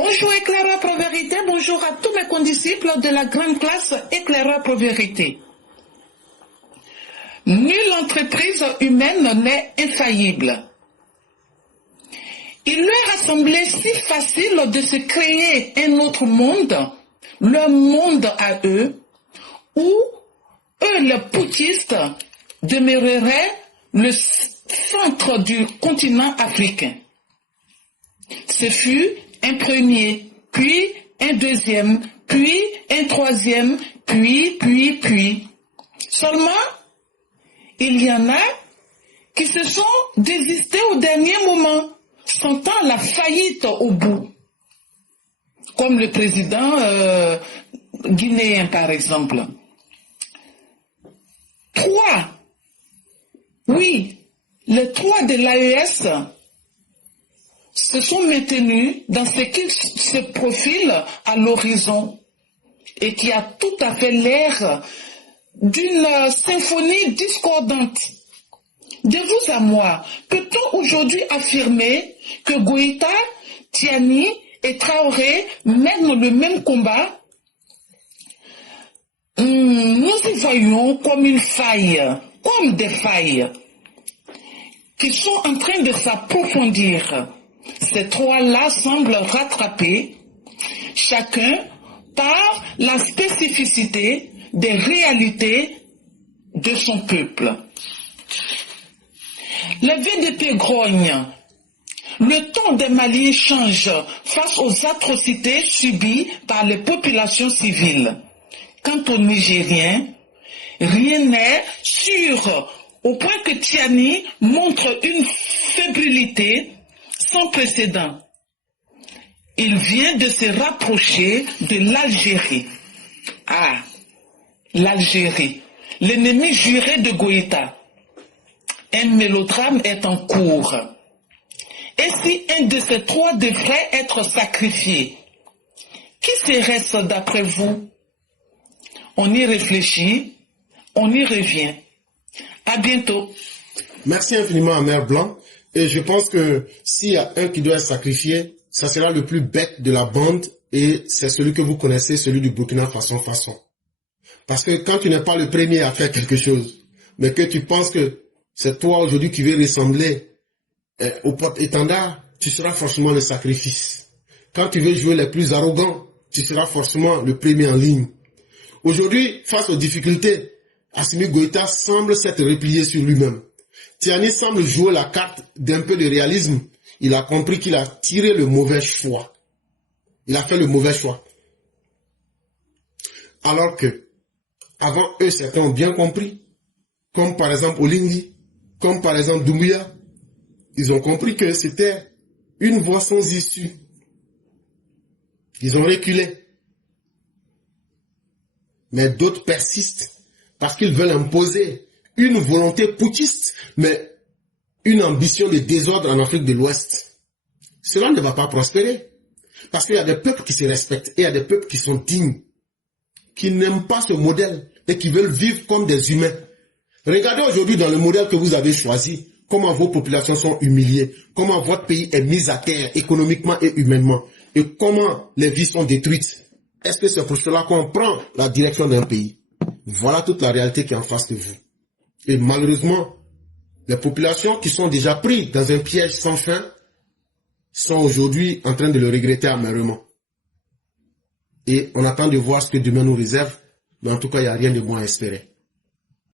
Bonjour éclaireur pro vérité, bonjour à tous mes condisciples de la grande classe éclaireur pro vérité. Nulle entreprise humaine n'est infaillible. Il leur a semblé si facile de se créer un autre monde, leur monde à eux, où eux, les putschistes, demeureraient le centre du continent africain. Ce fut un premier, puis un deuxième, puis un troisième, puis. Seulement, il y en a qui se sont désistés au dernier moment, sentant la faillite au bout. Comme le président guinéen, par exemple. 3. Oui, les 3 de l'AES se sont maintenus dans ce qui se profile à l'horizon et qui a tout à fait l'air d'une symphonie discordante. De vous à moi, peut-on aujourd'hui affirmer que Goïta, Tiani et Traoré mènent le même combat? Nous y voyons comme une faille, comme des failles qui sont en train de s'approfondir. Ces 3-là semblent rattraper chacun par la spécificité des réalités de son peuple. Les VDP grognent. Le ton des Maliens change face aux atrocités subies par les populations civiles. Quant aux Nigériens, rien n'est sûr, au point que Tiani montre une fébrilité sans précédent. Il vient de se rapprocher de l'Algérie. Ah, l'Algérie, l'ennemi juré de Goïta. Un mélodrame est en cours. Et si un de ces 3 devrait être sacrifié, qui serait-ce d'après vous? On y réfléchit, on y revient. À bientôt. Merci infiniment à Mère Blanc. Et je pense que s'il y a un qui doit être sacrifié, ça sera le plus bête de la bande et c'est celui que vous connaissez, celui du Burkina Faso. Parce que quand tu n'es pas le premier à faire quelque chose, mais que tu penses que c'est toi aujourd'hui qui veux ressembler au porte-étendard, tu seras forcément le sacrifice. Quand tu veux jouer les plus arrogants, tu seras forcément le premier en ligne. Aujourd'hui, face aux difficultés, Assimi Goïta semble s'être replié sur lui-même. Tiani semble jouer la carte d'un peu de réalisme. Il a compris qu'il a tiré le mauvais choix. Il a fait le mauvais choix. Alors que, avant eux, certains ont bien compris. Comme par exemple Olingi, comme par exemple Doumbouya. Ils ont compris que c'était une voie sans issue. Ils ont reculé. Mais d'autres persistent parce qu'ils veulent imposer une volonté putschiste, mais une ambition de désordre en Afrique de l'Ouest. Cela ne va pas prospérer. Parce qu'il y a des peuples qui se respectent et il y a des peuples qui sont dignes, qui n'aiment pas ce modèle et qui veulent vivre comme des humains. Regardez aujourd'hui dans le modèle que vous avez choisi, comment vos populations sont humiliées, comment votre pays est mis à terre économiquement et humainement, et comment les vies sont détruites. Est-ce que c'est pour cela qu'on prend la direction d'un pays? Voilà toute la réalité qui est en face de vous. Et malheureusement, les populations qui sont déjà prises dans un piège sans fin sont aujourd'hui en train de le regretter amèrement. Et on attend de voir ce que demain nous réserve, mais en tout cas, il n'y a rien de bon à espérer.